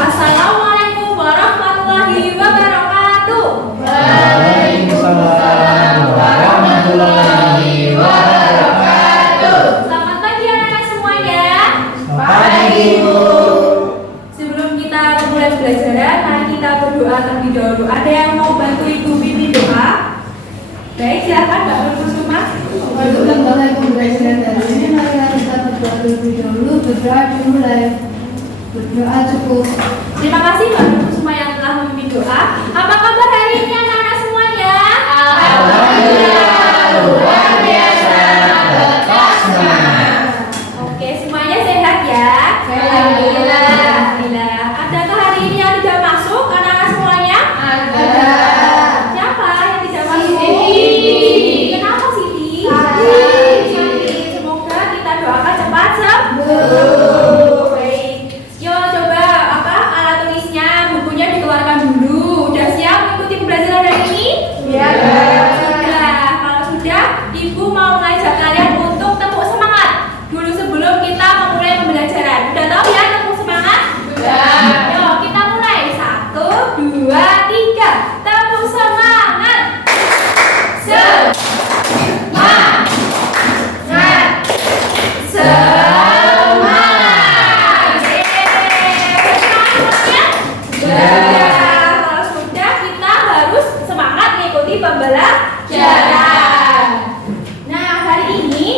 Assalamualaikum warahmatullahi wabarakatuh. Waalaikumsalam warahmatullahi wabarakatuh. Selamat pagi anak-anak semuanya. Pagi, Bu. Sebelum kita mulai belajar, mari kita berdoa terlebih dahulu. Ada yang mau bantu Ibu pimpin doa? Baik, silakan Mbak Nur Kusuma. Untuk memulai pembelajaran hari ini, mari kita berdoa terlebih dahulu. Berdoa dimulai. Berdoa cukup. Terima kasih Mbak Nur Kusuma yang telah memimpin doa. Apa kabar hari ini anak-anak semuanya? Alhamdulillah, luar biasa, berkah semangat. Oke, semuanya sehat ya? Alhamdulillah. Alhamdulillah. Adakah hari ini yang tidak masuk anak-anak semuanya? Ada. Siapa yang tidak masuk? Siti. Kenapa Siti? Sakit. Semoga kita doakan cepat sembuh. Baik. Yo, coba alat tulisnya, bukunya dikeluarkan dulu. Udah siap mengikuti pembelajaran hari ini? Ya. Sudah. Kalau sudah, Ibu mau mengajak kalian untuk tepuk semangat dulu sebelum kita memulai pembelajaran. Udah tahu ya tepuk semangat? Sudah. Yo, kita mulai. 1, 2, 3. Tepuk semangat. Semangat. Semangat. Kalau sudah, kita harus semangat mengikuti pembelajaran. Nah, hari ini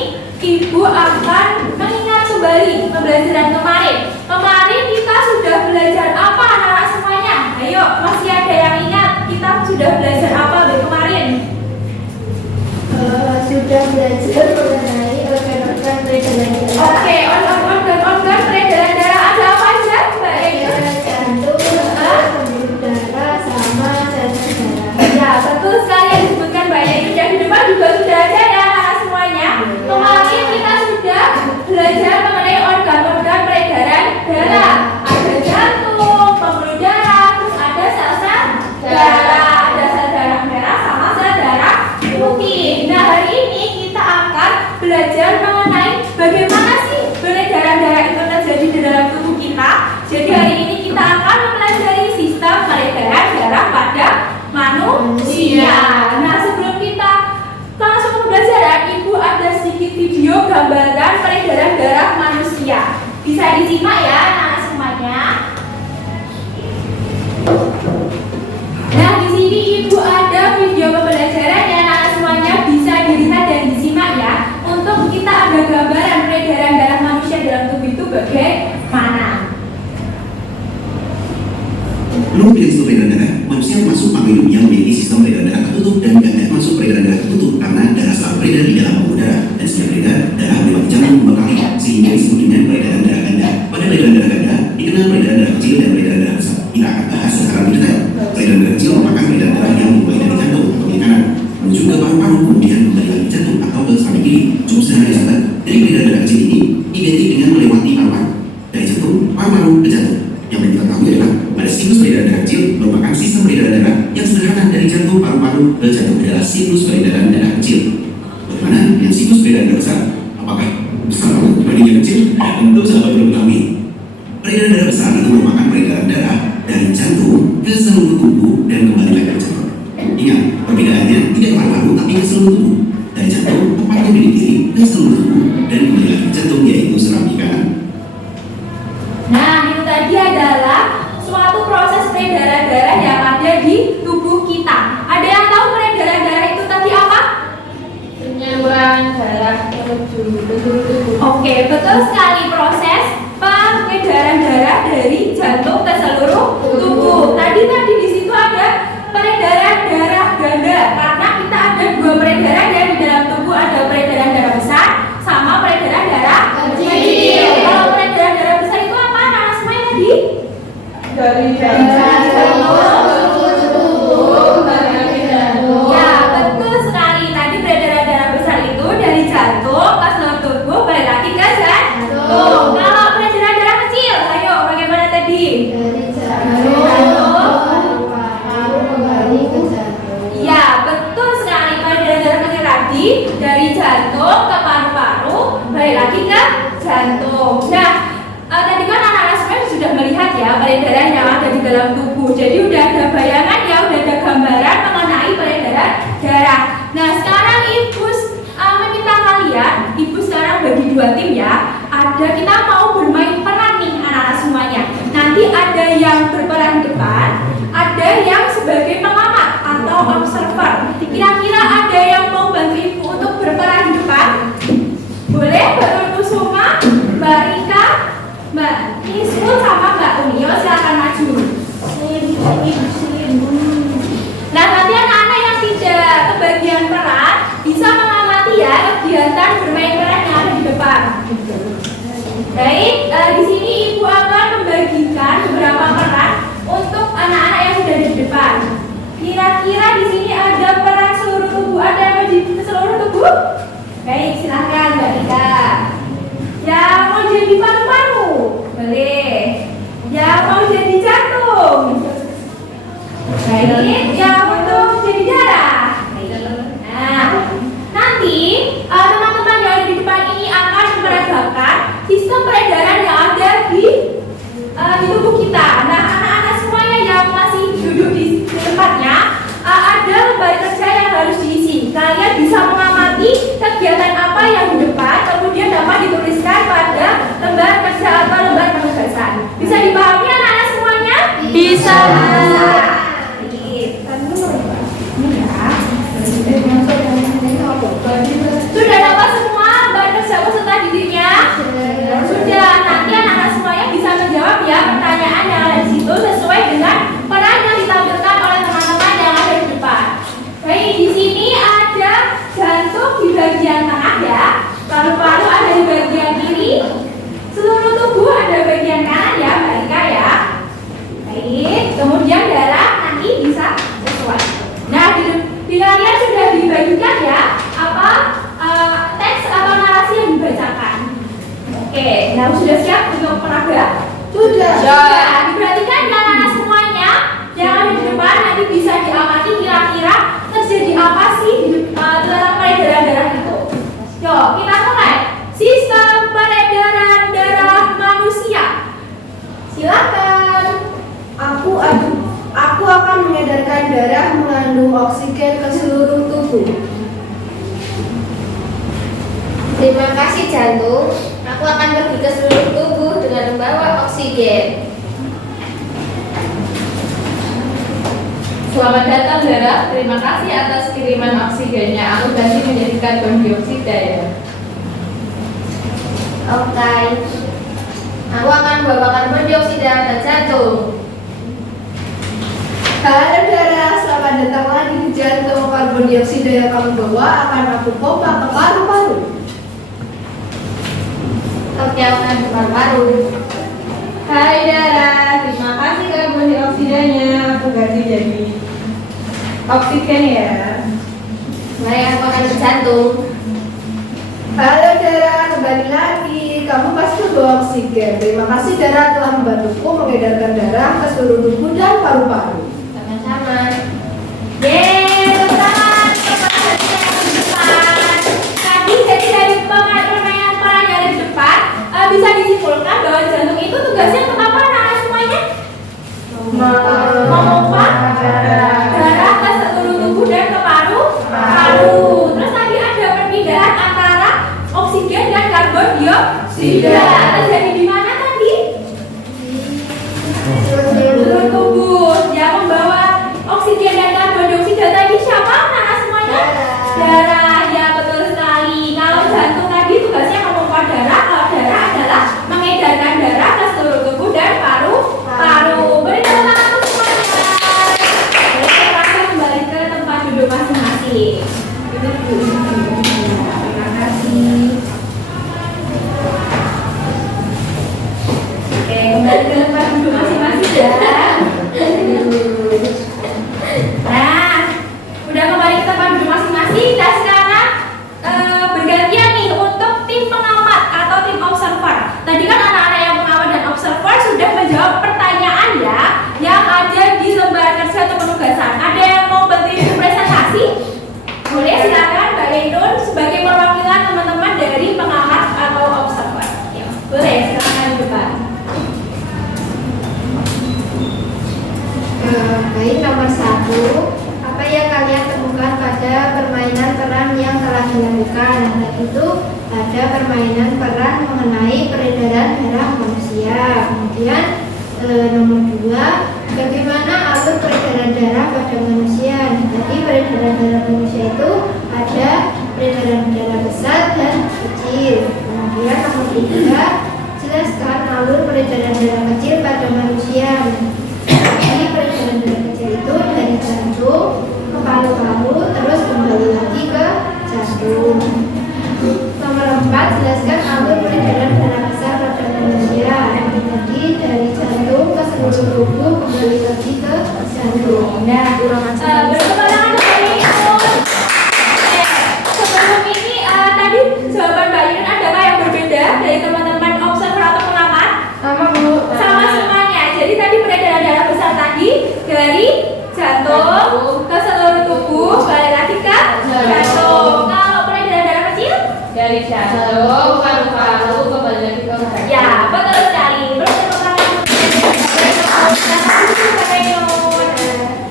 Ibu akan mengingat kembali pembelajaran kemarin. Kemarin kita sudah belajar apa anak-anak semuanya? Ayo, masih ada yang ingat kita sudah belajar apa kemarin? Sudah belajar mengenai organ-organ peredaran darah. Oke, organ peredaran darah ada apa aja? Baik. Jantung, pembuluh darah, sama saluran darah. Ya, betul sekali yang disebutkan Mbak Yeni, dan di depan juga sudah ada ya anak-anak semuanya. Kemarin kita sudah belajar mengenai organ-organ peredaran darah. Ada jantung, pembuluh darah, terus ada sel-sel darah, ada sel darah merah sama sel darah putih. Nah, hari ini kita akan belajar mengenai bagaimana sih peredaran darah itu terjadi di dalam tubuh kita. Jadi hari ini kita akan mempelajari sistem peredaran darah pada manusia. Nah, sebelum kita langsung ke pembelajaran, Ibu ada sedikit video gambaran peredaran darah manusia. Bisa disimak ya anak-anak semuanya. Nah, di sini Ibu ada video pembelajaran ya anak-anak semuanya, bisa dilihat dan disimak ya. Untuk kita ada gambaran peredaran darah manusia dalam tubuh itu bagaimana. Menurut sistem peredaran darah, manusia masuk panggilan yang memiliki sistem peredaran darah tertutup dan ganda masuk peredaran darah tertutup karena darah selalu beredar di dalam pembuluh darah dan setiap beredar darah melewati jantung membekali sehingga disebut dengan peredaran darah ganda. Pada peredaran darah ganda dikenal peredaran darah kecil dan peredaran darah besar. Kita akan bahas secara lebih detail. Peredaran darah kecil merupakan peredaran darah yang dimulai dari jantung atau kiri kanan menuju ke paru-paru kemudian kembali lagi jantung atau ke samping kiri. Cukup sederhana sahabat. Dari peredaran darah kecil ini identik dengan melewati paru-paru dari jantung paru-paru ke jantung. Yang perlu kita tahu adalah pada siklus peredaran darah kecil merupakan sistem peredaran darah yang sederhana dari jantung paru-paru ke jantung adalah siklus peredaran darah kecil. Bagaimana dengan siklus peredaran darah besar? Apakah besar banget dibanding yang kecil? Tentu sahabat perlu mengetahui. Peredaran darah besar itu merupakan peredaran darah dari jantung ke seluruh tubuh dan kembali lagi ke jantung. Ingat, perbedaannya tidak ke paru-paru tapi ke seluruh tubuh. Dari jantung tepatnya di kiri ke seluruh tubuh dan kembali lagi ke jantung yaitu serambi kanan. Nah, itu tadi adalah suatu proses peredaran darah yang ada di tubuh kita. Ada yang tahu peredaran darah itu tadi apa? Penyaluran darah menuju seluruh tubuh. Oke, betul sekali, proses peredaran darah dari jantung ke seluruh tubuh. Tadi di situ ada peredaran darah ganda karena kita ada dua peredaran ya di dalam tubuh, ada peredaran darah besar sama peredaran darah kecil. Kalau peredaran darah besar itu apa? Anak semuanya tadi? Dari jantung ke tubuh, dari jantung. Ya, betul sekali. Tadi peredaran darah besar itu dari jantung ke seluruh tubuh balik lagi ke jantung. dalam tubuh. Jadi udah ada bayangan ya, udah ada gambaran mengenai peredaran darah. Nah sekarang ibu meminta kalian, ibu sekarang bagi dua tim ya. Kita mau bermain peran nih anak-anak semuanya. Nanti ada yang berperan di depan, ada yang sebagai pengamat atau observer. Kira-kira ada yang mau bantu ibu untuk berperan di depan? Boleh Mbak Nur Kusuma, Mbak Rika, Mbak Nisful sama Mbak Uni. Yuk silakan maju. Nah nanti anak-anak yang tidak kebagian peran bisa mengamati ya kegiatan bermain peran yang ada di depan. Baik, di sini ibu akan membagikan beberapa peran untuk anak-anak yang sudah di depan. Kira-kira di sini ada peran seluruh tubuh, ada yang di seluruh tubuh? Baik, silahkan Mbak Rika. Yang mau jadi paru-paru, boleh. Yang mau jadi jantung. Baik, yang untuk jadi darah. Nah, nanti teman-teman yang ada di depan ini akan memperagakan sistem peredaran yang ada di tubuh kita. Nah, anak-anak semuanya yang masih duduk di tempatnya, ada lembar kerja yang harus diisi. Kalian bisa mengamati kegiatan apa yang di depan, kemudian dapat dituliskan pada lembar kerja atau lembar penugasan. Bisa dipahami anak-anak semuanya? Bisa. Sudah dapat semua lembar kerja peserta didiknya? Sudah. Nanti anak-anak semuanya bisa menjawab ya pertanyaan yang ada di situ sesuai dengan peran yang ditampilkan oleh teman-teman yang ada di depan. Baik, di sini ada jantung di bagian tengah ya, paru-paru ada di bagian kiri, seluruh tubuh ada bagian kanan ya, Mbak Rika ya. Baik, kemudian darah nanti bisa sesuai. Nah, di kalian sudah dibagikan ya apa teks atau narasi yang dibacakan. Oke, nah sudah siap untuk peraga? Sudah. Diperhatikan ya anak-anak semuanya yang ada di depan, nanti bisa diamati kira-kira terjadi apa sih dalam peredaran darah itu. Yuk, kita mulai. Sistem peredaran darah manusia. Silakan. Aku akan mengedarkan darah mengandung oksigen ke seluruh tubuh. Terima kasih jantung. Aku akan pergi ke seluruh tubuh dengan membawa oksigen. Selamat datang darah. Terima kasih atas kiriman oksigennya. Aku ganti menjadi karbon dioksida ya. Oke. Aku akan membawa karbon dioksida ke jantung. Halo darah, selamat datang lagi di jantung. Karbon dioksida yang kamu bawa akan aku pompa ke paru-paru. Oke, aku akan ke paru-paru. Hai darah. Terima kasih karbon dioksidanya. Aku ganti jadi oksigen ya. Baik, aku akan ke jantung. Halo darah, kembali lagi. Kamu pasti bawa oksigen. Terima kasih darah telah membantuku mengedarkan darah ke seluruh tubuh dan paru-paru. Sama-sama. Yeay, teman-teman, teman-teman yang di depan. Tadi jadi dari permainan peran yang ada di depan, bisa disimpulkan bahwa jantung itu tugasnya untuk apa anak-anak semuanya? Memompa darah ke seluruh tubuh dan ke paru-paru. Terus tadi ada perpindahan antara oksigen dan karbon dioksida. Terjadi di mana tadi? Seluruh tubuh. Yang membawa oksigen dan karbon dioksida tadi siapa anak-anak semuanya? Darah. Ya betul sekali. Kalau jantung tadi tugasnya memompa darah, kalau darah adalah mengedarkan darah ke Baik, nomor 1. Apa yang kalian temukan pada permainan peran yang telah dilakukan? Nah, itu ada permainan peran mengenai peredaran darah manusia. Kemudian nomor 2, bagaimana alur peredaran darah pada manusia? Nah, tadi peredaran darah manusia itu ada peredaran darah besar dan kecil. Kemudian nomor 3, jelaskan alur peredaran darah kecil pada manusia. Jadi peredaran darah kecil itu dari jantung ke paru-paru terus kembali lagi ke jantung. Nomor 4, jelaskan alur peredaran darah besar pada manusia. Jadi dari jantung ke seluruh tubuh kembali lagi ke jantung. Nah, berkenalan dari sebelum ini tadi jawaban Mbak Yun adakah yang berbeda dari teman-teman observer atau pengamat? Sama Bu. Sama semuanya. Jadi tadi peredaran darah besar tadi dari jantung ke seluruh tubuh, balik lagi ke jantung. Kalau peredaran darah kecil Dari jantung, paru-paru, kembali lagi ke jantung. ya, betul sekali.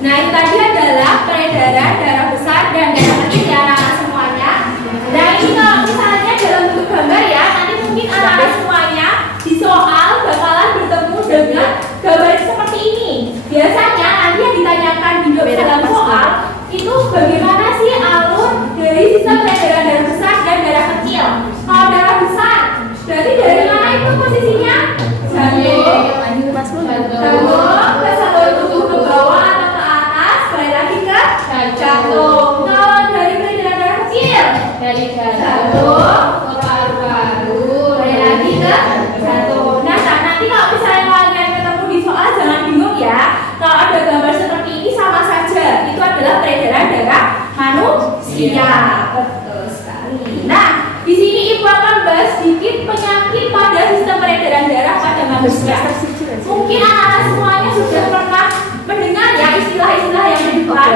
Nah, itu tadi adalah peredaran darah besar dan darah kecil ya anak-anak semuanya. Nah, ini kalau misalnya dalam bentuk gambar ya, nanti mungkin anak-anak semuanya di soal bakalan bertemu dengan gambar seperti ini. Biasanya nanti yang ditanyakan di dalam soal itu bagaimana sih alur dari sistem peredaran darah besar dan darah kecil. Kalau darah besar, berarti dari mana itu posisinya? Jantung. Jantung ke seluruh tubuh ke bawah atau ke atas, balik lagi ke jantung. Kalau dari peredaran darah kecil, Dari jantung ke paru-paru, balik lagi ke jantung. Nah, nanti kalau misalnya kalian ketemu di soal jangan bingung ya. Kalau ada gambar seperti ini sama saja, itu adalah peredaran darah manusia. Betul sekali. Nah, di sini Ibu akan bahas sedikit penyakit pada sistem peredaran darah pada manusia. Mungkin anak-anak semuanya sudah pernah mendengar ya istilah-istilah yang di depan.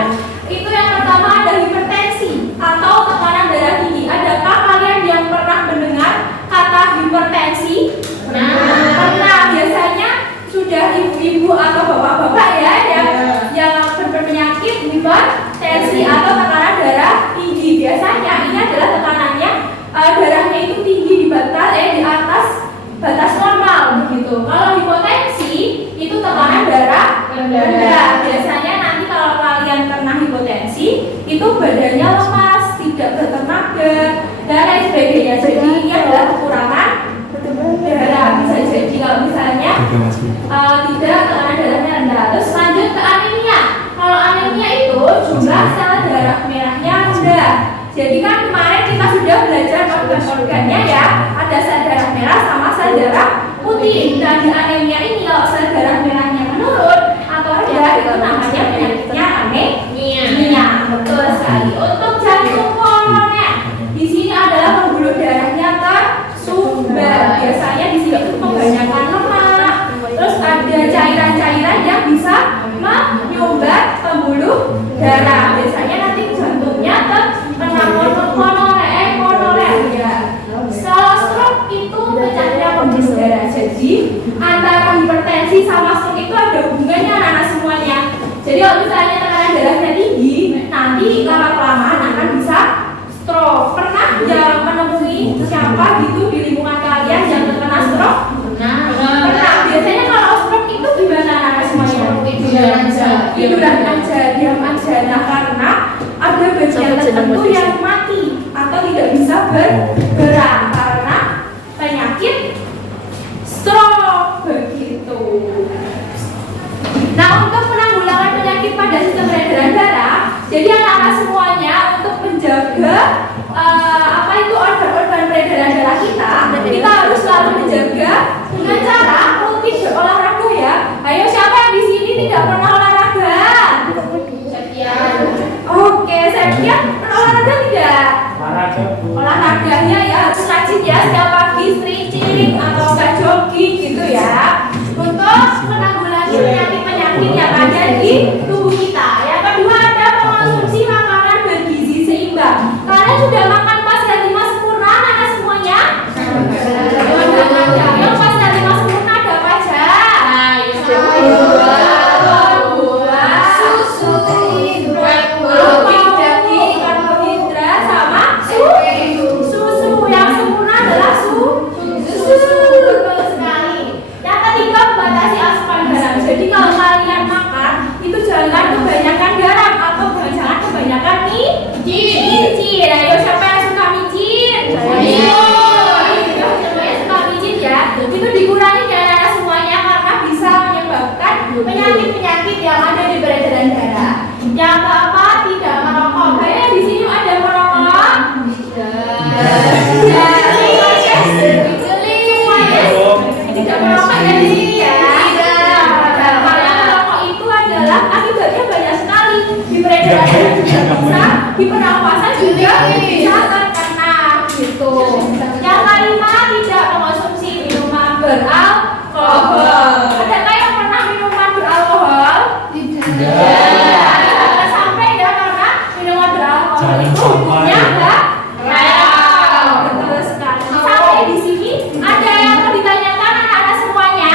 Itu yang pertama ada hipertensi atau tekanan darah tinggi. Adakah kalian yang pernah mendengar kata hipertensi? Pernah. Biasanya sudah ibu-ibu atau bapak-bapak ya yang berpenyakit hipertensi atau tekanan darah tinggi. Biasanya ini adalah tekanannya darahnya itu tinggi di atas batas normal begitu. Kalau hipotensi itu tekanan darah rendah. Biasanya nanti kalau kalian kena hipotensi itu badannya lemas, tidak bertenaga dan lain sebagainya. Jadi ini adalah kekurangan darah. Bisa jadi kalau misalnya tidak tekanan darahnya rendah. Terus lanjut ke anemia. Kalau anemia itu jumlah sel darah merahnya rendah. Jadi kan kemarin kita sudah belajar organ-organnya ya. Ada sel darah merah sama sel darah putih. Dan di anemia ini kalau sel darah merahnya menurun atau rendah itu namanya penyakitnya anemia. Betul sekali. Untuk jantung koroner, di sini adalah pembuluh darahnya tersumbat. Biasanya di sini itu kebanyakan lemak. Terus ada cairan-cairan yang bisa menyumbat pembuluh darah. Biasanya nanti jantungnya terkena konorer ya. Kalau stroke itu pecahnya pembuluh darah. Jadi antara hipertensi sama stroke itu ada hubungannya anak-anak semuanya. Jadi kalau misalnya tekanan darahnya tinggi, nanti lama-kelamaan akan bisa stroke. Pernah yang menemui siapa gitu di lingkungan kalian yang terkena stroke? Pernah. Biasanya kalau stroke itu gimana anak-anak semuanya? Tiduran aja, diam aja. Nah, karena ada bagian tertentu yang mati atau tidak bisa bergerak karena penyakit stroke begitu. Nah, untuk penanggulangan penyakit pada sistem peredaran darah, jadi anak-anak semuanya untuk menjaga organ-organ peredaran darah kita harus selalu menjaga dengan cara rutin berolahraga ya. Ayo, siapa yang di sini tidak pernah olahraga? Oke, Septian pernah olahraga tidak? Olahraganya ya harus rajin ya, setiap pagi stretching atau enggak jogging gitu ya. Untuk menanggulangi penyakit-penyakit yang ada di tubuh kita. Yang kedua ada mengonsumsi makanan bergizi seimbang. Kalian sudah makan pas hari 5 sempurna anak semuanya? Yang pas hari 5 sempurna di pernapasan juga bisa terkena gitu. Yang kelima, tidak mengonsumsi minuman beralkohol. Adakah yang pernah minuman beralkohol? Jangan sampai ya, karena minuman beralkohol itu hukumnya enggak. Betul sekali. Sampai di sini ada yang mau ditanyakan anak-anak semuanya?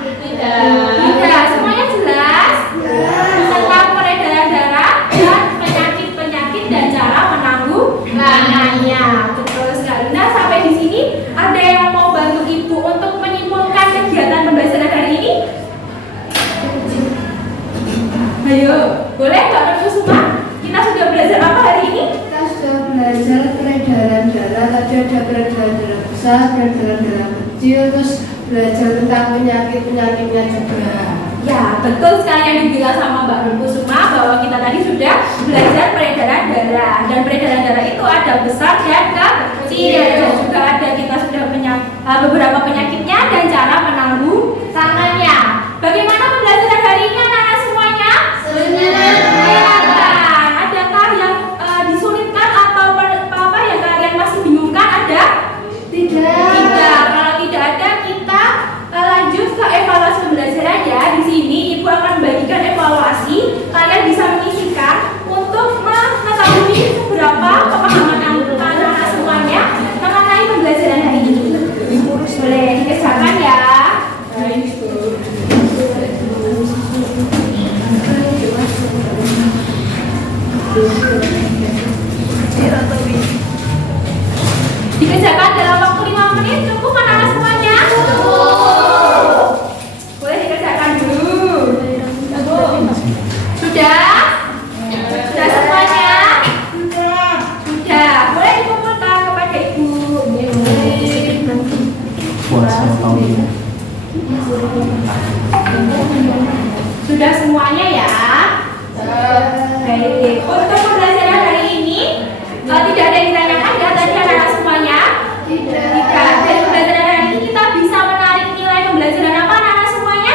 Tidak. Semuanya jelas? Tentang peredaran darah dan penyakit-penyakit dan cara menanggulangannya. Betul sekali. Nah, sampai di sini ada yang mau bantu Ibu untuk menyimpulkan kegiatan pembelajaran hari ini? Ayo, boleh Mbak Kusuma? Kita sudah belajar apa hari ini? Kita sudah belajar peredaran darah. Tadi ada peredaran darah besar, peredaran darah kecil, terus belajar tentang penyakit-penyakitnya juga. Ya, betul sekali yang dibilang sama Mbak Kusuma bahwa kita tadi sudah belajar peredaran darah. Dan peredaran darah itu ada besar dan kecil. Dan juga ada kita sudah beberapa penyakitnya dan cara menanggulangannya. Bagaimana pembelajaran hari ini anak-anak semuanya? Menyenangkan. Adakah yang disulitkan atau apa yang kalian masih bingungkan? Ada? Tidak. Kalau tidak ada, kita lanjut ke evaluasi pembelajaran ya. Di sini Ibu akan bagikan evaluasi. Kalian bisa menyisihkan untuk mengetahui seberapa pemahaman anak-anak semuanya mengenai pembelajaran hari ini. Boleh dikerjakan ya. Dikerjakan dalam waktu 5 menit. Cukup anak-anak semuanya? Boleh dikerjakan dulu. Sudah? Sudah semuanya? Sudah. Boleh dikumpulkan kepada Ibu. Sudah semuanya ya? Baik. Untuk pembelajaran hari ini tidak ada yang ditanyakan ya tadi anak-anak semuanya? Tidak. Dari pembelajaran hari ini kita bisa menarik nilai pembelajaran apa anak-anak semuanya?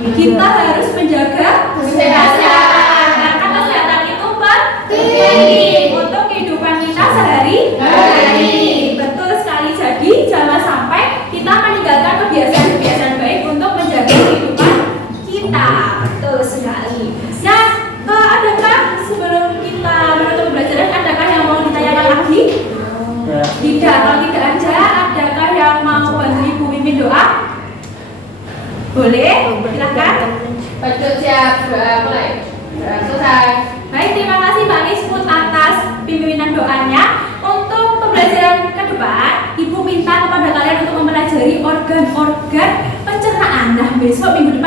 Kita harus menjaga kesehatan. Karena kesehatan itu penting untuk kehidupan kita sehari-hari. Betul sekali. Jadi jangan sampai kita meninggalkan kebiasaan-kebiasaan baik untuk menjaga kehidupan kita. Betul sekali. Nah, adakah sebelum kita menutup pembelajaran, adakah yang mau ditanyakan lagi? Tidak. Kalau tidak ada, adakah yang mau bantu Ibu mimpin doa? Boleh? Silakan. Betul, siap. Doa mulai. Doa selesai. Baik, terima kasih Mbak Nismut atas pimpinan doanya. Untuk pembelajaran ke depan, Ibu minta kepada kalian untuk mempelajari organ-organ pencernaan. Nah, besok minggu